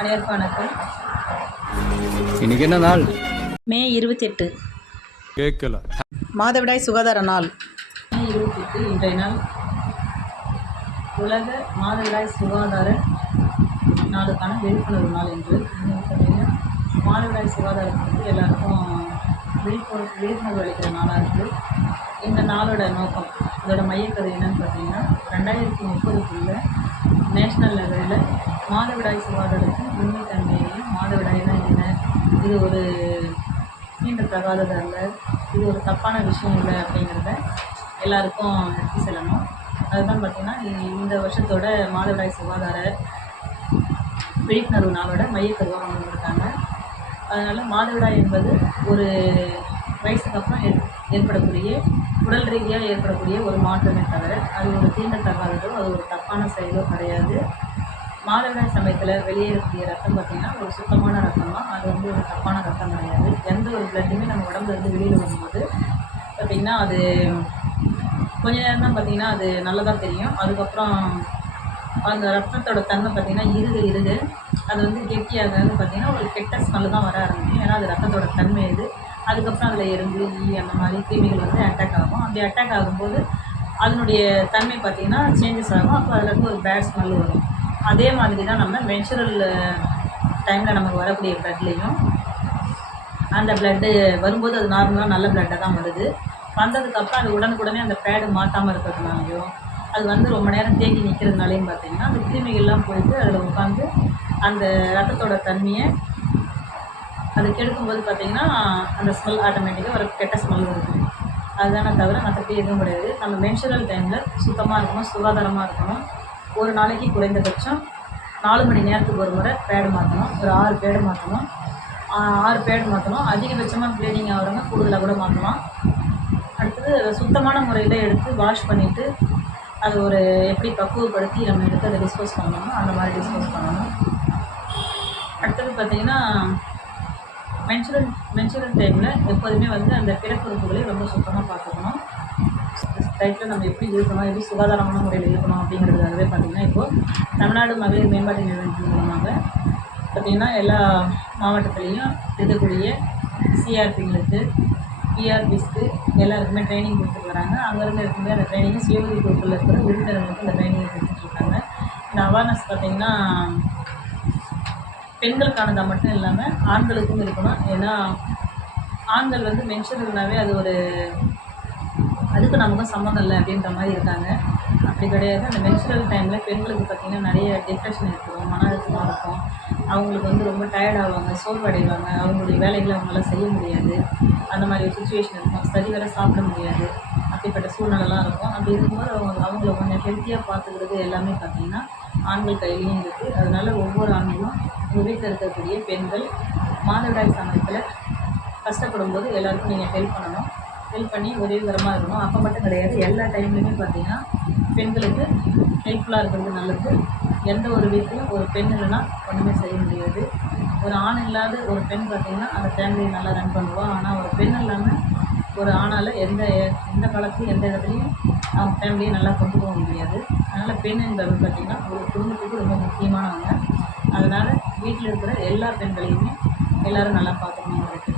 அனைவருக்கும் வணக்கம். இன்னைக்கு என்ன நாள்? மே 28 கேட்கல. மாதவிடாய் சுகாதார நாள். மே 28 இன்றைய நாள் உலக மாதவிடாய் சுகாதார நாளுக்கான விழிப்புணர்வு நாள் என்று பார்த்தீங்கன்னா மாதவிடாய் சுகாதாரத்துக்கு எல்லாருக்கும் விழிப்புணர்வு அளிக்கிற நாளாக இருக்குது. இந்த நாளோட நோக்கம், இதோட மையக்கரு என்னன்னு பார்த்தீங்கன்னா 2030க்குள்ள நேஷ்னல் லெவலில் மாதவிடாய் சுகாதாரத்தின் உண்மைத்தன்மையையும், மாதவிடாய்னா என்ன, இது ஒரு தீண்டத்தகாதது அல்ல, இது ஒரு தப்பான விஷயம் இல்லை அப்படிங்கிறத எல்லாருக்கும் எடுத்து செல்லணும். அதுதான் பார்த்திங்கன்னா இந்த வருஷத்தோட மாதவிடாய் சுகாதார விழிப்புணர்வு நாளோட மையக்கருவாக கொண்டு வந்திருக்காங்க. அதனால் மாதவிடாய் என்பது ஒரு வயசுக்கு அப்புறம் ஏற்படக்கூடிய உடல் ரீதியாக ஏற்படக்கூடிய ஒரு மாற்றமே தவிர அது ஒரு தீண்டத்தகாததோ அது ஒரு தப்பான செயலோ கிடையாது. மாதவிடாய் சமயத்தில் வெளியேறக்கூடிய ரத்தம் பார்த்திங்கன்னா ஒரு சுத்தமான ரத்தம் தான், அது வந்து ஒரு தப்பான ரத்தம் கிடையாது. எந்த ஒரு பிளட்டுமே நம்ம உடம்புலேருந்து வெளியில் வரும்போது பார்த்திங்கன்னா அது கொஞ்ச நேரம் தான் பார்த்திங்கன்னா அது நல்லதாக தெரியும். அதுக்கப்புறம் அந்த ரத்தத்தோட தன்மை பார்த்திங்கன்னா இருகு அது வந்து கெட்டியாக பார்த்திங்கன்னா ஒரு கெட்ட ஸ்மெல்லு தான் வர ஆரம்பிக்கும். ஏன்னா அது ரத்தத்தோட தன்மை இது. அதுக்கப்புறம் அதில் எறும்பு, ஈ அந்த மாதிரி கிருமிகள் வந்து அட்டாக் ஆகும். அப்படி அட்டாக் ஆகும்போது அதனுடைய தன்மை பார்த்திங்கன்னா சேஞ்சஸ் ஆகும். அப்போ அதில் இருந்து ஒரு பேட் ஸ்மெல் வரும். அதே மாதிரி தான் நம்ம மென்சுரல் டைமில் நமக்கு வரக்கூடிய ப்ளட்லேயும் அந்த ப்ளட்டு வரும்போது அது நார்மலாக நல்ல ப்ளட்டாக தான் வருது. வந்ததுக்கப்புறம் அது உடனுக்குடனே அந்த பேடு மாற்றாமல் இருக்கிறதுனாலையும் அது வந்து ரொம்ப நேரம் தேங்கி நிற்கிறதுனாலையும் பார்த்திங்கன்னா அந்த கிருமிகள்லாம் போயிட்டு அதில் உட்காந்து அந்த ரத்தத்தோட தன்மையை அது கெடுக்கும்போது பார்த்திங்கன்னா அந்த ஸ்மெல் ஆட்டோமேட்டிக்காக ஒரு கெட்ட ஸ்மெல் வருது. அதுதானே தவிர மற்றபடி எதுவும் கிடையாது. நம்ம மென்சுரல் டைமில் சுத்தமாக இருக்கணும், சுகாதாரமாக இருக்கணும். ஒரு நாளைக்கு குறைந்தபட்சம் 4 மணி நேரத்துக்கு ஒரு முறை பேடு மாற்றணும். ஒரு 6 பேடு மாற்றணும். 6 பேடு மாற்றணும். அதிகபட்சமாக ப்ளீடிங் ஆகிறவங்க கூடுதலாக கூட மாற்றலாம். அடுத்தது சுத்தமான முறையில் எடுத்து வாஷ் பண்ணிவிட்டு அது ஒரு எப்படி பக்குவப்படுத்தி நம்ம எடுத்து அதை டிஸ்போஸ் பண்ணணுமோ அந்த மாதிரி டிஸ்போஸ் பண்ணணும். அடுத்தது பார்த்திங்கன்னா மென்சுரல் டைமில் எப்போதுமே வந்து அந்த பிறப்புறுப்புகளை ரொம்ப சுத்தமாக பார்த்துக்கணும். டைட்டில் நம்ம எப்படி இருக்கணும், எப்படி சுகாதாரமான முறையில் இருக்கணும் அப்படிங்கிறதுக்காகவே பார்த்திங்கன்னா இப்போது தமிழ்நாடு மகளிர் மேம்பாட்டு நிறுவனத்தின் மூலமாக பார்த்திங்கன்னா எல்லா மாவட்டத்துலேயும் இருக்கக்கூடிய சிஆர்பிங்களுக்கு, பிஆர்பிஸ்க்கு எல்லாருக்குமே ட்ரைனிங் கொடுத்துட்டு வராங்க. அங்கேருந்து இருக்கும்போது அந்த ட்ரைனிங்கை சுயஉதவி குழுக்களில் இருக்கிற உறுப்பினர்களுக்கு அந்த ட்ரைனிங்கை கொடுத்துட்ருக்காங்க. இந்த அவேர்னஸ் பார்த்திங்கன்னா பெண்களுக்கானதாக மட்டும் இல்லாமல் ஆண்களுக்கும் இருக்கணும். ஏன்னா ஆண்கள் வந்து மென்சுரல்னாவே அது ஒரு அதுக்கு நமக்கும் சம்மந்தம் இல்லை அப்படின்ற மாதிரி இருக்காங்க. அப்படி கிடையாது. அந்த மென்சுரல் டைமில் பெண்களுக்கு பார்த்திங்கன்னா நிறைய டிப்ரெஷன் ஏற்படும், மன அழுத்தமாக இருக்கும். அவங்களுக்கு வந்து ரொம்ப டயர்ட் ஆவாங்க, சோர்வடைவாங்க, அவங்களுடைய வேலைகளை அவங்களால செய்ய முடியாது. அந்த மாதிரி ஒரு சுச்சுவேஷன் இருக்கும். சரி வர சாப்பிட முடியாது, அப்படிப்பட்ட சூழ்நிலைலாம் இருக்கும். அப்படி இருக்கும்போது அவங்கள கொஞ்சம் ஹெல்த்தியாக பார்த்துக்கிறது எல்லாமே பார்த்திங்கன்னா ஆண்கள் கையிலையும் இருக்குது. அதனால் ஒவ்வொரு ஆண்களும் உங்கள் வீட்டில் இருக்கக்கூடிய பெண்கள் மாதவிடாய் சமயத்தில் கஷ்டப்படும் போது எல்லாருக்கும் நீங்கள் ஹெல்ப் பண்ணணும். ஹெல்ப் பண்ணி உதவிகரமாக இருக்கணும். அப்போ மட்டும் கிடையாது, எல்லா டைம்லையுமே பார்த்திங்கன்னா பெண்களுக்கு ஹெல்ப்ஃபுல்லாக இருக்கிறது நல்லது. எந்த ஒரு வீட்டிலும் ஒரு பெண் இல்லைன்னா ஒன்றுமே செய்ய முடியாது. ஒரு ஆண் இல்லாத ஒரு பெண் பார்த்திங்கன்னா அந்த ஃபேமிலியை நல்லா ரன் பண்ணுவாள். ஆனால் ஒரு பெண் இல்லாமல் ஒரு ஆணால் எந்த காலத்துலையும் எந்த இடத்துலையும் அவங்க ஃபேமிலியை நல்லா கொண்டு போக முடியாது. அதனால் பெண் என்பவர் பார்த்திங்கன்னா ஒரு குடும்பத்துக்கு ரொம்ப முக்கியமானவங்க. அதனால் வீட்டில் இருக்கிற எல்லா பெண்களையுமே எல்லோரும் நல்லா பார்த்துக்கணுங்கிறது.